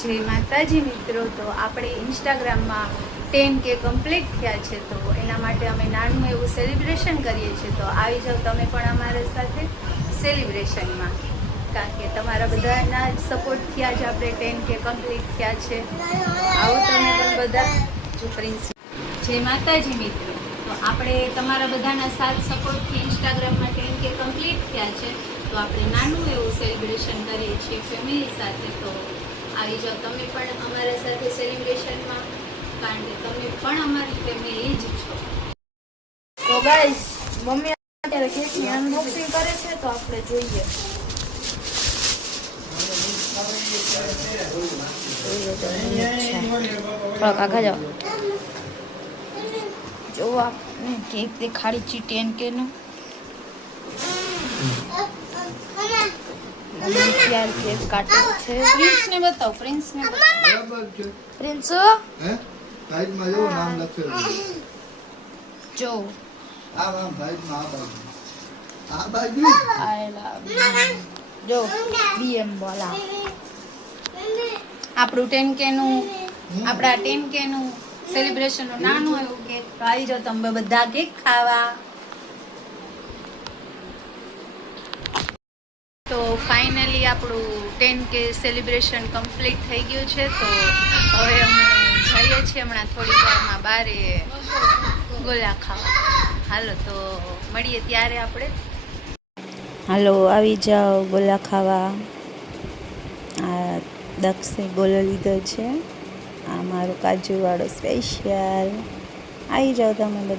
જય માતાજી મિત્રો. તો આપણે ઇન્સ્ટાગ્રામમાં 10K કમ્પ્લીટ થયા છે, તો એના માટે અમે નાનું એવું સેલિબ્રેશન કરીએ છીએ. તો આવી જાઓ તમે પણ અમારા સાથે સેલિબ્રેશનમાં, કારણ કે તમારા બધાના સપોર્ટથી જ આપણે 10K કમ્પ્લીટ થયા છે. આવો તમે પણ બધા. જો પ્રિન્સ, જય માતાજી મિત્રો. તો આપણે તમારા બધાના સાથ સપોર્ટથી ઇન્સ્ટાગ્રામમાં 10K કમ્પ્લીટ થયા છે, તો આપણે નાનું એવું સેલિબ્રેશન કરીએ છીએ ફેમિલી સાથે. તો આવી જાઓ તમે પણ અમારા સાથે સેલિબ્રેશનમાં, કારણ કે તમે પણ અમારી ફેમિલી જ છો. તો ગાઈસ, મમ્મી અત્યારે કેકની અનબોક્સિંગ કરે છે, તો આપણે જોઈએ. થોડા કાકા જાઓ, જો આપને કેક દેખાડી છે 10K નો. ત્યાર કેક કાટે છે. પ્રિન્સને બતાવો, પ્રિન્સને બતાવો. બરાબર છે. પ્રિન્સ હે સાઈડમાં જો નામ લખેલું છે. જો આ નામ સાઈડમાં આ બાજુ આઈ લવ જો બીએમ બોલા. આપણું 10K નું, આપણા 10K નું સેલિબ્રેશનનું નાનું એવું કેક. તો આવી જાઓ તમે બધા કેક ખાવા. તો ફાઇનલી આપણું 10K સેલિબ્રેશન કમ્પ્લીટ થઈ ગયું છે. તો હવે અમે જઈએ છીએ હમણાં થોડી વારમાં બારે ગોલા ખાવા. હાલો તો મળીએ ત્યારે આપણે. હાલો, આવી જાઓ ગોલા ખાવા. આ દક્ષે ગોલો લીધો છે. આ મારો કાજુવાળો સ્પેશિયલ. આવી જાઓ તમે બધા.